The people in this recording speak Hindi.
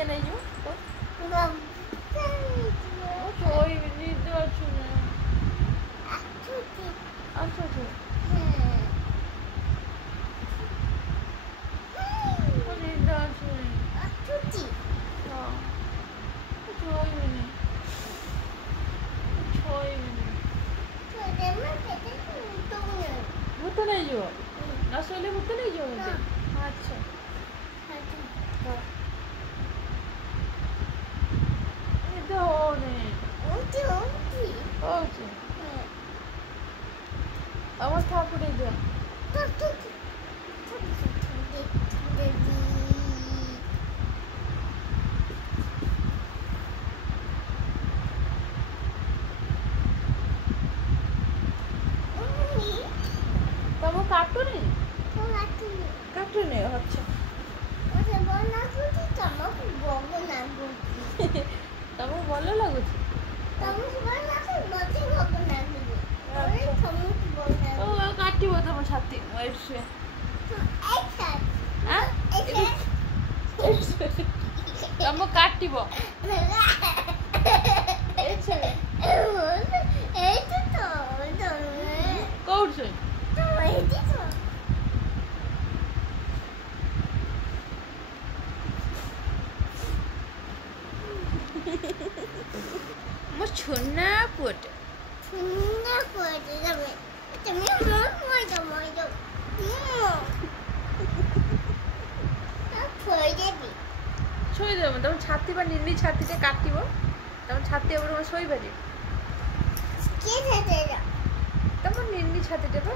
ये नहीं जो तो कोई भी नहीं तो चुने अच्छा तो नहीं तो चुने हाँ कोई भी नहीं भूत नहीं जो ना सोले भूत नहीं जो अच्छा ये हो नहीं ओके আমার ঠাকুরে যা তবে কার্টুনে কার্টুনে আচ্ছা ତମକୁ ଭଲ ଲାଗୁଛି ଓ ଆଉ କାଟିବ ତମ ଛାତି ଏଇଠି ତମ କାଟିବ କୋଉଠି ମୋ ଛୁନା ପୁଅଟେ ଶୋଇଦେବ ତମ ଛାତି ବା ନିନି ଛାତିଟେ କାଟିବ ତମ ଛାତି ଉପରେ ମୁଁ ଶୋଇପାରିବି ତମ ନିନି ଛାତିଟେ ତ